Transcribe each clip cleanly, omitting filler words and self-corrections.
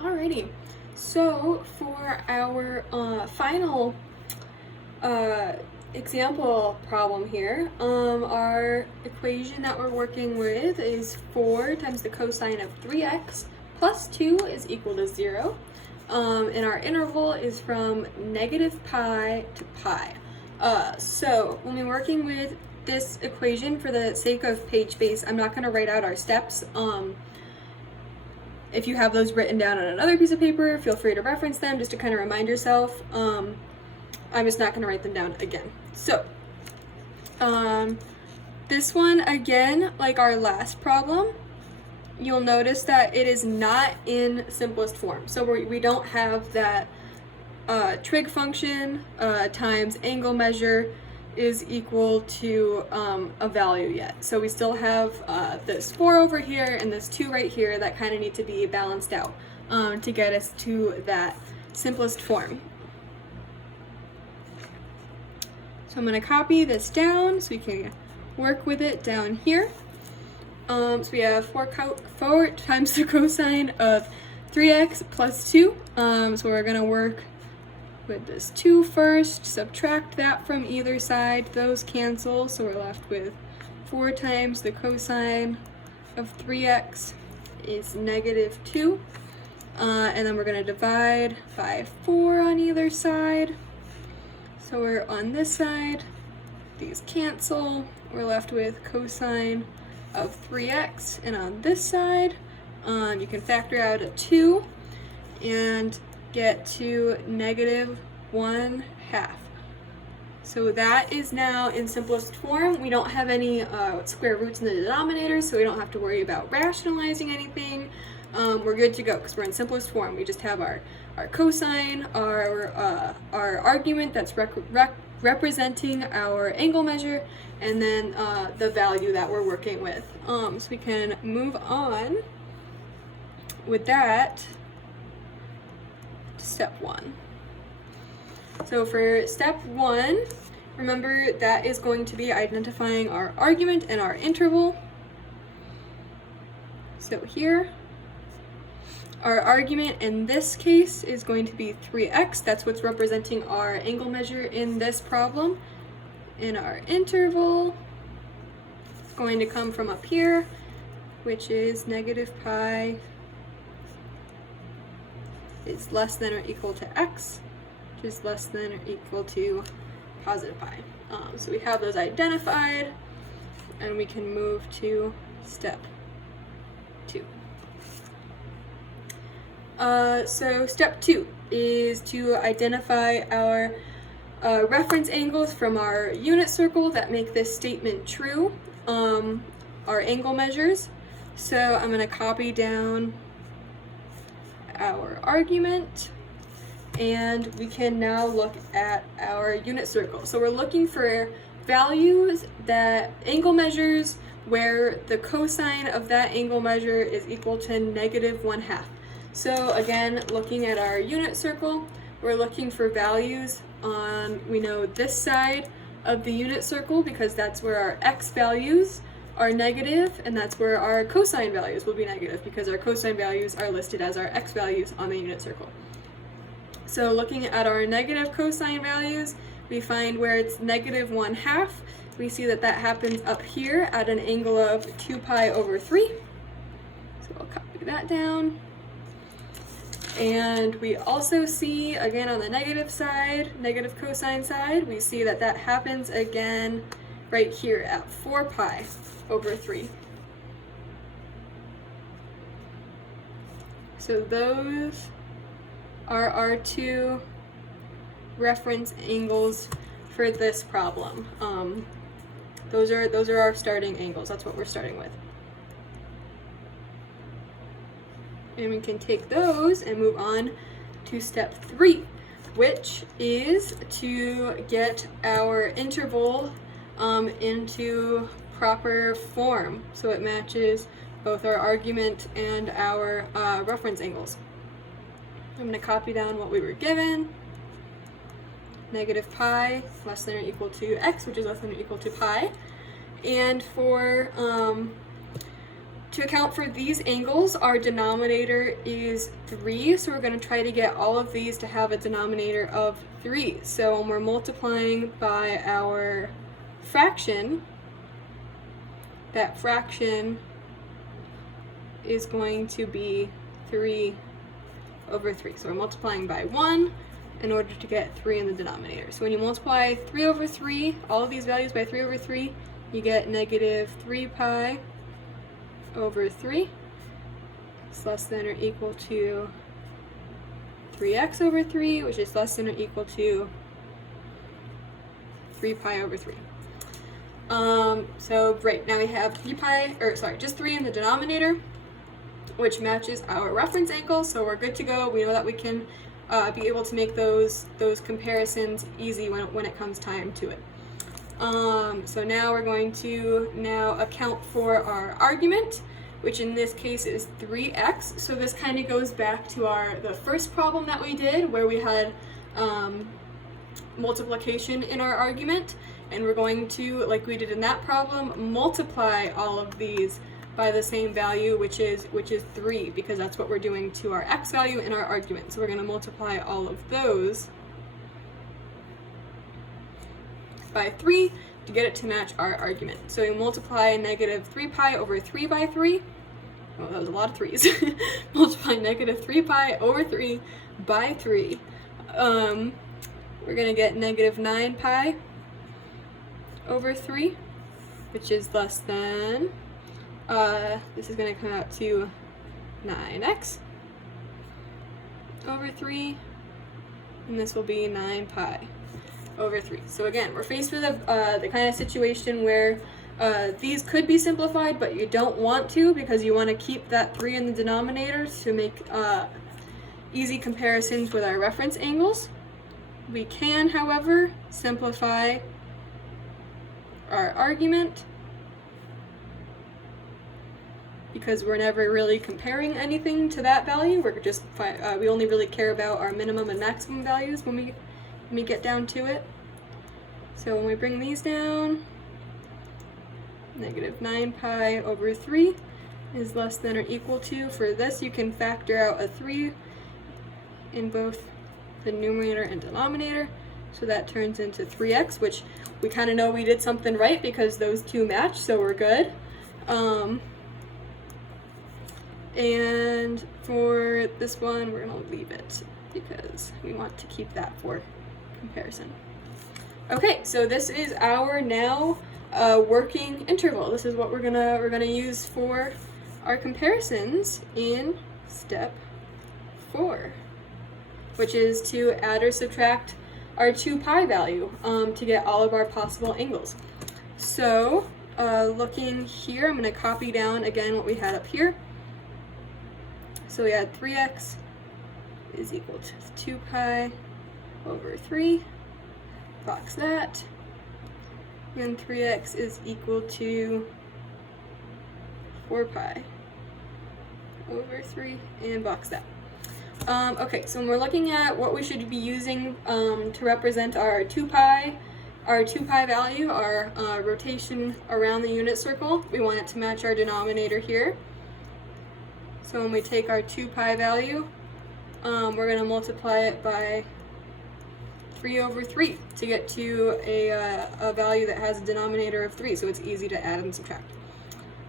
Alrighty, so for our final example problem here, our equation that we're working with is 4 times the cosine of 3x plus 2 is equal to 0. And our interval is from negative pi to pi. So when we're working with this equation, for the sake of page space, I'm not going to write out our steps. If you have those written down on another piece of paper, feel free to reference them just to kind of remind yourself. I'm just not going to write them down again. So this one, again, like our last problem, you'll notice that it is not in simplest form. So we don't have that trig function times angle measure is equal to a value yet. So we still have this 4 over here and this 2 right here that kind of need to be balanced out to get us to that simplest form. So I'm going to copy this down so we can work with it down here. So we have 4 times the cosine of 3x plus 2. So we're going to work with this 2 first, subtract that from either side, those cancel, so we're left with 4 times the cosine of 3x is negative 2. And then we're going to divide by 4 on either side. So we're on this side, these cancel, we're left with cosine of 3x, and on this side you can factor out a 2 and get to negative 1/2. So that is now in simplest form. We don't have any square roots in the denominator, so we don't have to worry about rationalizing anything. We're good to go because we're in simplest form. We just have our cosine, our argument that's representing our angle measure, and then the value that we're working with. So we can move on with that to step 1. So for step 1, remember that is going to be identifying our argument and our interval. So here, our argument in this case is going to be 3x. That's what's representing our angle measure in this problem. And our interval is going to come from up here, which is negative pi is less than or equal to x, which is less than or equal to positive pi. So we have those identified, and we can move to step 2. So step 2 is to identify our reference angles from our unit circle that make this statement true, our angle measures. So I'm going to copy down our argument, and we can now look at our unit circle. So we're looking for values that angle measures where the cosine of that angle measure is equal to negative 1/2. So again, looking at our unit circle, we're looking for values on, we know this side of the unit circle because that's where our x values are negative, and that's where our cosine values will be negative because our cosine values are listed as our x values on the unit circle. So looking at our negative cosine values, we find where it's negative 1/2. We see that that happens up here at an angle of 2 pi over 3. So I'll copy that down. And we also see, again on the negative side, negative cosine side, we see that that happens again right here at 4 pi over 3. So those are our 2 reference angles for this problem. Those are our starting angles. That's what we're starting with. And we can take those and move on to step 3, which is to get our interval into proper form so it matches both our argument and our reference angles. I'm going to copy down what we were given. Negative pi less than or equal to x, which is less than or equal to pi. And for To account for these angles, our denominator is 3, so we're going to try to get all of these to have a denominator of 3. So when we're multiplying by our fraction, that fraction is going to be 3 over 3. So we're multiplying by 1 in order to get 3 in the denominator. So when you multiply 3 over 3, all of these values by 3 over 3, you get negative 3 pi over 3. It's less than or equal to 3x over 3, which is less than or equal to 3 pi over 3. So great, now we have just 3 in the denominator, which matches our reference angle, so we're good to go. We know that we can be able to make those comparisons easy when it comes time to it. So now we're going to account for our argument, which in this case is 3x. So this kind of goes back to the first problem that we did, where we had multiplication in our argument, and we're going to, like we did in that problem, multiply all of these by the same value, which is 3, because that's what we're doing to our x value in our argument. So we're going to multiply all of those by 3 to get it to match our argument. So we multiply negative 3 pi over 3 by 3. Oh, that was a lot of 3's. Multiply negative 3 pi over 3 by 3. We're going to get negative 9 pi over 3, which is less than, this is going to come out to 9x over 3, and this will be 9 pi over 3. So again, we're faced with the kind of situation where these could be simplified, but you don't want to, because you want to keep that 3 in the denominator to make easy comparisons with our reference angles. We can, however, simplify our argument, because we're never really comparing anything to that value. We're just we only really care about our minimum and maximum values when we get down to it. So when we bring these down, negative 9 pi over 3 is less than or equal to, for this you can factor out a 3 in both the numerator and denominator, so that turns into 3x, which we kind of know we did something right because those two match, so we're good. And for this one, we're going to leave it because we want to keep that for comparison. Okay, so this is our now working interval. This is what we're gonna use for our comparisons in step 4, which is to add or subtract our 2 pi value to get all of our possible angles. So looking here, I'm going to copy down again what we had up here. So we had 3x is equal to 2 pi over 3, box that, and 3x is equal to 4 pi over 3, and box that. Okay, so when we're looking at what we should be using to represent our 2 pi value, our rotation around the unit circle, we want it to match our denominator here. So when we take our 2 pi value, we're going to multiply it by 3 over 3 to get to a value that has a denominator of 3, so it's easy to add and subtract.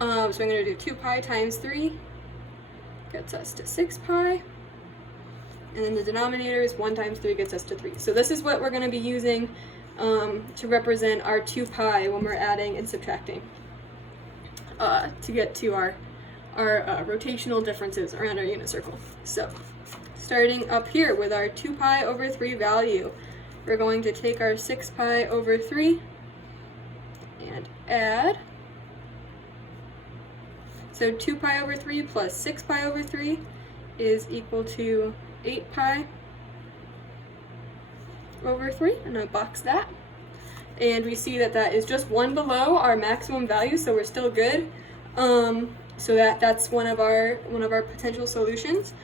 So I'm going to do 2 pi times 3 gets us to 6 pi. And then the denominator is 1 times 3 gets us to 3. So this is what we're going to be using to represent our 2 pi when we're adding and subtracting to get to our rotational differences around our unit circle. So starting up here with our 2 pi over 3 value, we're going to take our 6 pi over 3 and add. So 2 pi over 3 plus 6 pi over 3 is equal to 8 pi over 3, and I box that. And we see that that is just one below our maximum value, so we're still good. So that's one of our potential solutions.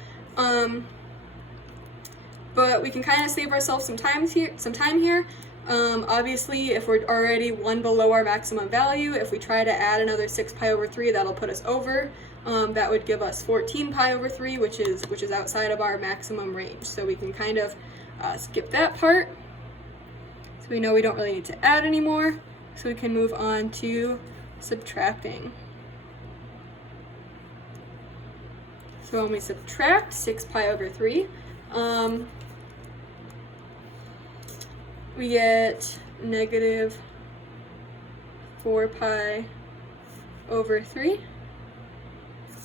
But we can kind of save ourselves some time here Obviously, if we're already 1 below our maximum value, if we try to add another 6 pi over 3, that'll put us over. That would give us 14 pi over 3, which is outside of our maximum range. So we can kind of skip that part. So we know we don't really need to add anymore. So we can move on to subtracting. So when we subtract 6 pi over 3, we get negative 4 pi over 3.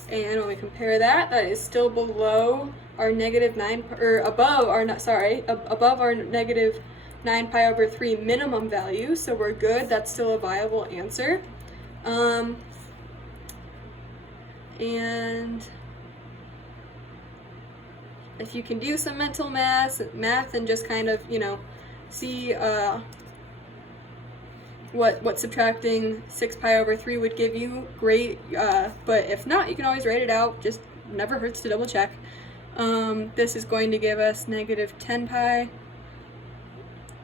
And when we compare that, that is still below our negative 9, or above our negative 9 pi over 3 minimum value, so we're good. That's still a viable answer. And if you can do some mental math and just kind of, see what subtracting 6 pi over 3 would give you, great. But if not, you can always write it out. Just never hurts to double check. This is going to give us negative 10 pi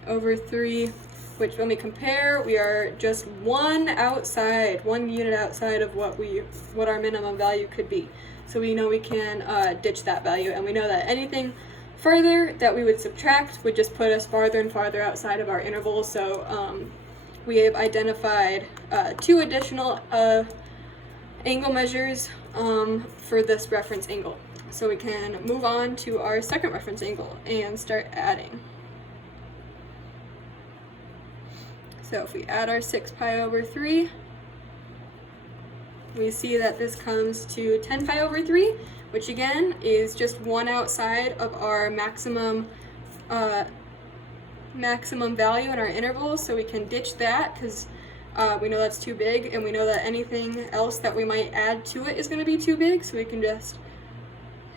over 3, which when we compare, we are just one unit outside of what our minimum value could be. So we know we can ditch that value, and we know that anything further that we would subtract would just put us farther and farther outside of our interval. So we have identified 2 additional angle measures for this reference angle. So we can move on to our second reference angle and start adding. So if we add our 6 pi over 3, we see that this comes to 10 pi over 3, which again is just one outside of our maximum value in our interval, so we can ditch that because we know that's too big, and we know that anything else that we might add to it is going to be too big, so we can just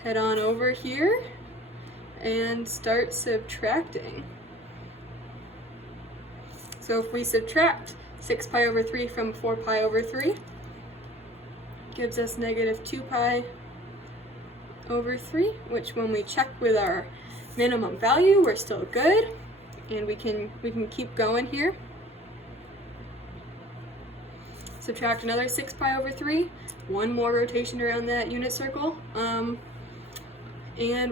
head on over here and start subtracting. So if we subtract 6 pi over 3 from 4 pi over 3, gives us negative 2 pi over 3, which when we check with our minimum value, we're still good, and we can keep going here. Subtract another 6 pi over 3, one more rotation around that unit circle, and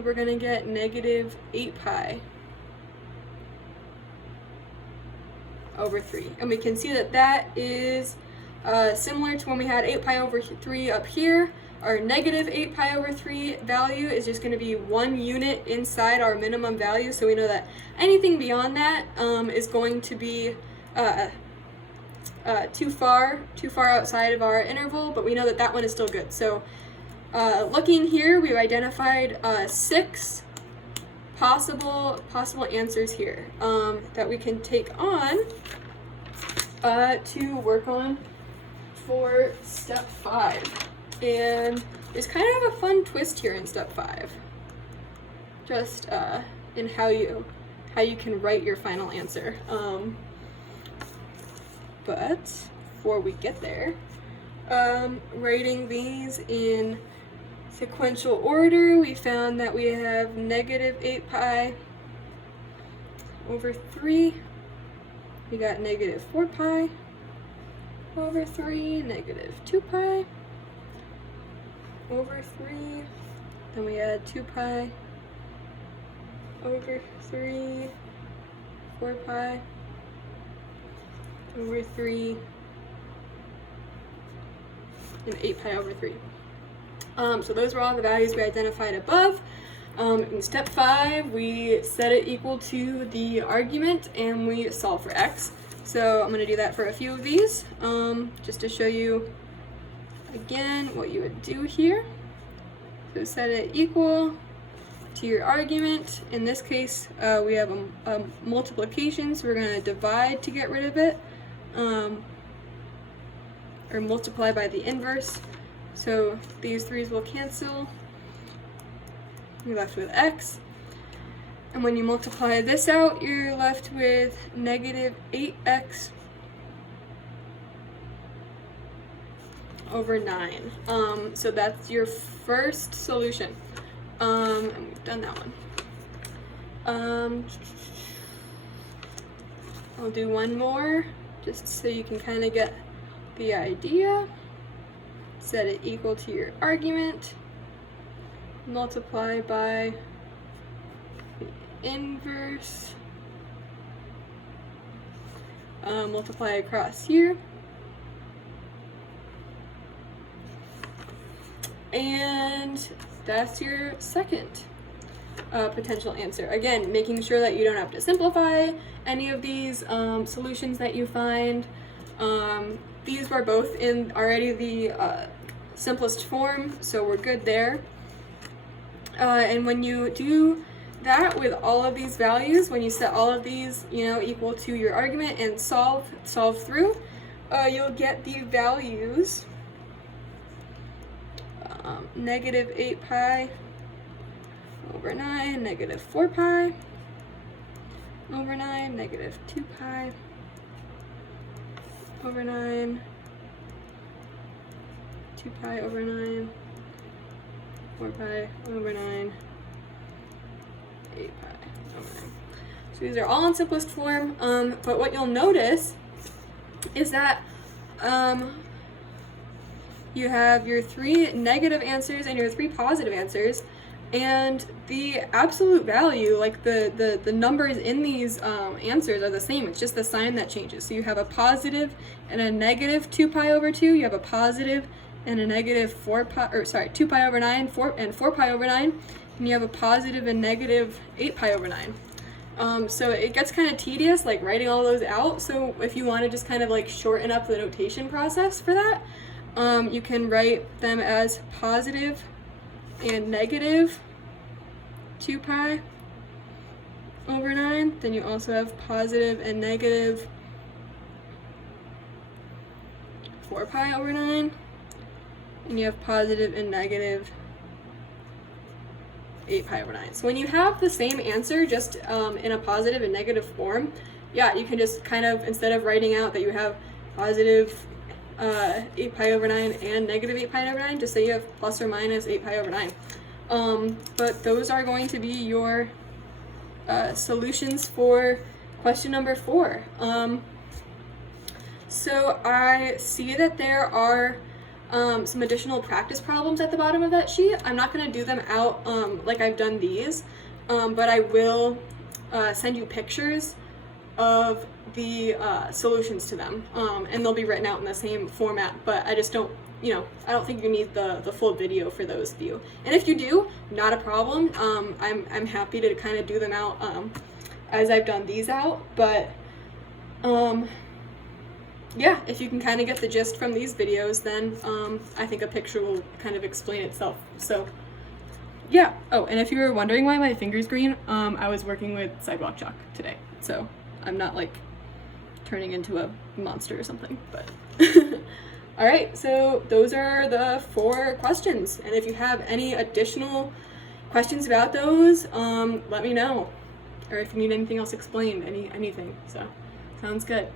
we're going to get negative 8 pi over 3. And we can see that that is similar to when we had 8 pi over 3 up here. Our negative 8 pi over 3 value is just going to be 1 unit inside our minimum value, so we know that anything beyond that is going to be too far outside of our interval, but we know that that one is still good. So looking here, we've identified 6 possible answers here that we can take on to work on for step 5. And there's kind of a fun twist here in step 5, just in how you can write your final answer. But before we get there, writing these in sequential order, we found that we have negative 8 pi over 3. We got negative 4 pi over 3, negative 2 pi over 3. Then we add 2 pi over 3, 4 pi over 3, and 8 pi over 3. So those were all the values we identified above. In step 5, we set it equal to the argument and we solve for x. So I'm going to do that for a few of these, just to show you again what you would do here. So set it equal to your argument. In this case, we have a multiplication, so we're going to divide to get rid of it, or multiply by the inverse. So these 3's will cancel. You're left with x. And when you multiply this out, you're left with negative 8x over 9. So that's your first solution. And we've done that one. I'll do one more just so you can kind of get the idea. Set it equal to your argument. Multiply by the inverse. Multiply across here. And that's your second potential answer. Again, making sure that you don't have to simplify any of these solutions that you find. These were both in already the simplest form, so we're good there. And when you do that with all of these values, when you set all of these, equal to your argument and solve through, you'll get the values negative 8 pi over 9, negative 4 pi over 9, negative 2 pi over 9, 2 pi over 9, 4 pi over 9, 8 pi over 9. So these are all in simplest form, but what you'll notice is that you have your 3 negative answers and your 3 positive answers, and the absolute value, like the numbers in these answers are the same. It's just the sign that changes. So you have a positive and a negative 2 pi over 2. You have a positive and a negative 2 pi over 9, 4 pi over 9, and you have a positive and negative 8 pi over 9. So it gets kind of tedious, like writing all those out. So if you want to just kind of like shorten up the notation process for that, you can write them as positive and negative 2 pi over 9. Then you also have positive and negative 4 pi over 9. And you have positive and negative 8 pi over 9. So when you have the same answer just in a positive and negative form, yeah, you can just kind of, instead of writing out that you have positive 8 pi over 9 and negative 8 pi over 9, just say you have plus or minus 8 pi over 9. But those are going to be your solutions for question number 4. So I see that there are some additional practice problems at the bottom of that sheet. I'm not going to do them out like I've done these, but I will send you pictures of the solutions to them, and they'll be written out in the same format, but I just don't, I don't think you need the full video for those of you. And if you do, not a problem. I'm happy to kind of do them out as I've done these out, but yeah, if you can kind of get the gist from these videos, then I think a picture will kind of explain itself. So yeah. Oh, and if you were wondering why my finger's green, I was working with sidewalk chalk today, so I'm not like turning into a monster or something, but all right, so those are the 4 questions, and if you have any additional questions about those, let me know, or if you need anything else explained, anything. So sounds good.